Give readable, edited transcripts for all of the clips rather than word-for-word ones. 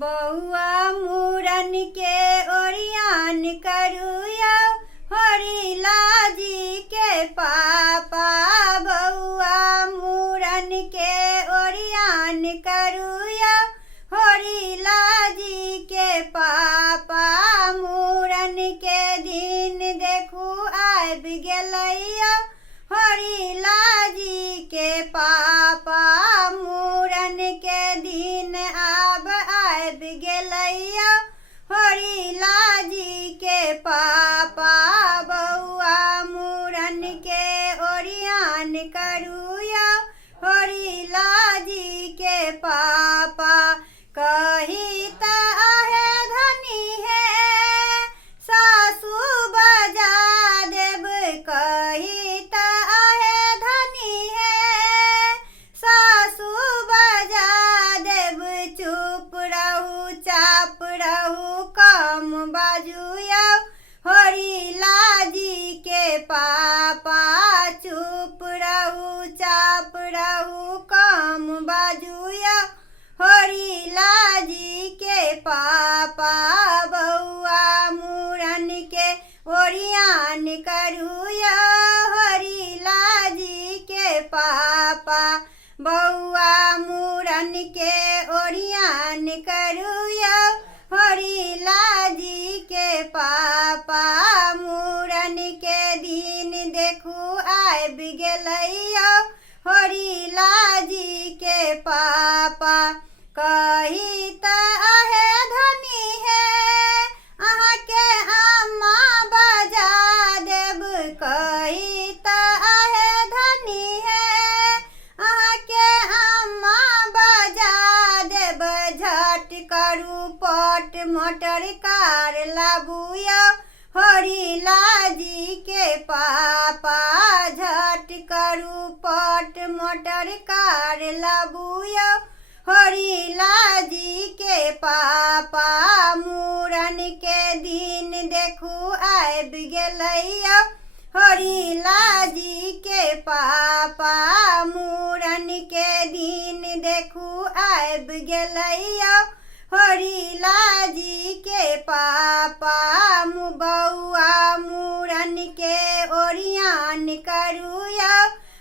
बउआ मूरन के ओरियान करुया हरिला जी के पापा। बउआ मूरन के ओरियान करुया हरिला जी के पापा। मूरन के दिन देखू आब गेलैया हरिला जी के पापा। मूरन के दिन आब गेलैया हरिला जी के पापा। बउआ मूरन के ओरियान करुया हरिला जी के पापा। कही त आहे धनी है सासू बजा देब। कही त आहे धनी है सासू बजा देब। चुप रहू चाप रहू कम बाजुया हरिला जी के पापा। चुप रहू चाप रहू कम बाजुया हरिला जी के पापा। बउआ मूरन के ओरियान करुया हरिला जी के पापा। बउआ मूरन के ओरियान करुया हरिला जी के पापा। मूरन के दिन देखू आब गेलैया हरिला जी के पापा। कही त आहे धनी है अहाँ के अम्मा बजा देब। कही त आहे धनी है अहाँ के अम्मा बजा देब। झट करू पट मोटर कार लाबुया हरिला जी के पापा। झट करू पट मोटर कार लाबुया हरिला जी के पापा। मूरन के दिन देखू आब गेलैया हरिला जी के पापा। मूरन के दिन देखू आब गेलैया हरिला जी के पापा। बउआ मूरन के ओरियान करुया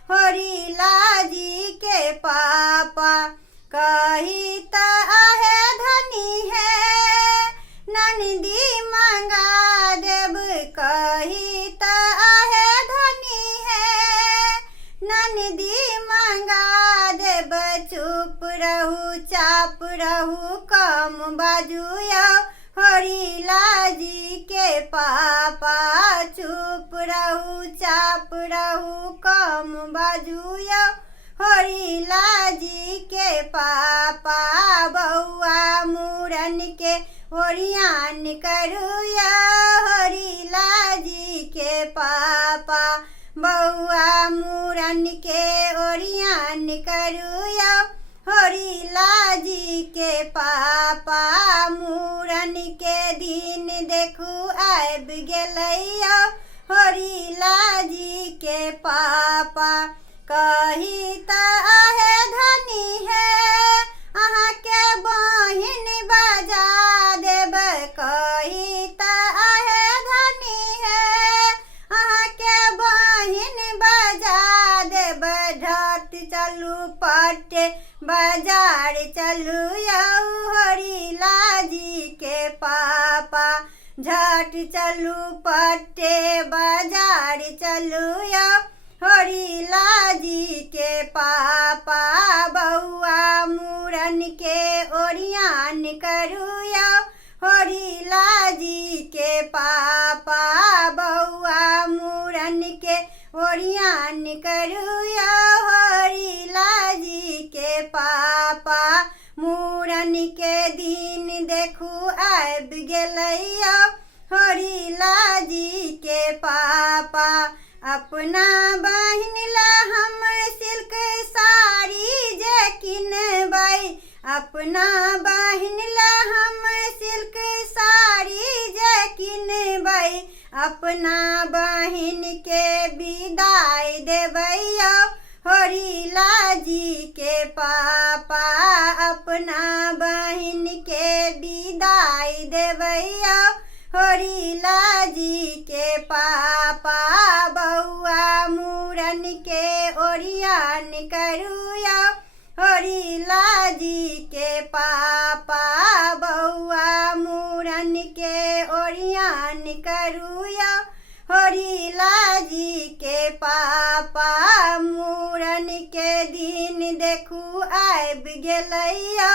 हरिला जी के पापा। कही त आहे धनी है ननदी मंगा देब। कही त आहे धनी है ननदी मंगा देब। चुप रहू चाप रहू कम बाजुया हरिला जी के पापा। चुप रहू चाप रहू कम बाजुया हरिला जी के पापा। बउआ मूरन के ओरियान करुया हरिला जी के पापा। बउआ मूरन के ओरियान करुया हरिला जी के पापा। मूरन के दिन देखू आब गेलैया हरिला जी के पापा। कही त आहे धनी है अहाँ के बहिन बजा देब। कही त आहे धनी है अहाँ के बहिन बजा देब। ढट चलू पट बाजार चलू यौ हरिला जी के पापा। झट चलू पट्टे बाजार चलू यौ हरिला जी के पापा। बउआ मूरन के ओरियान करुया हरिला जी के पापा। बउआ मूरन के ओरियान करुया हरिला जी के पापा। मूरन के दिन देखू आब गेलैया हरिला जी के पापा। अपना बहिन ला हम सिल्क साड़ी जे किनबै। अपना बहिन ला हम सिल्क साड़ी जे किनबै। अपना बहिन के विदाई देबै होरिला जी के पापा अपना बहिन के विदाई देवैया होरिला जी के पापा बउआ मूरन के ओरियान करुया होरिला जी के पापा बउआ मूरन के ओरियान करुया होरिला जी के पापा मूरन के दिन देखू आबि गेलैया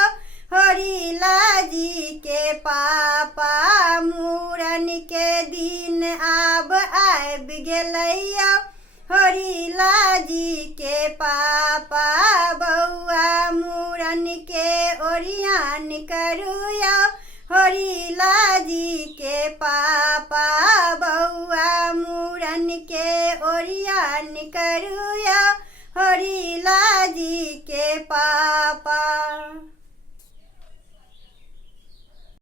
होरिला जी के पापा मूरन के दिन आब आबि गेलैया होरिला जी के पापा बउआ मूरन के ओरियान करुया होरिला जी के पापा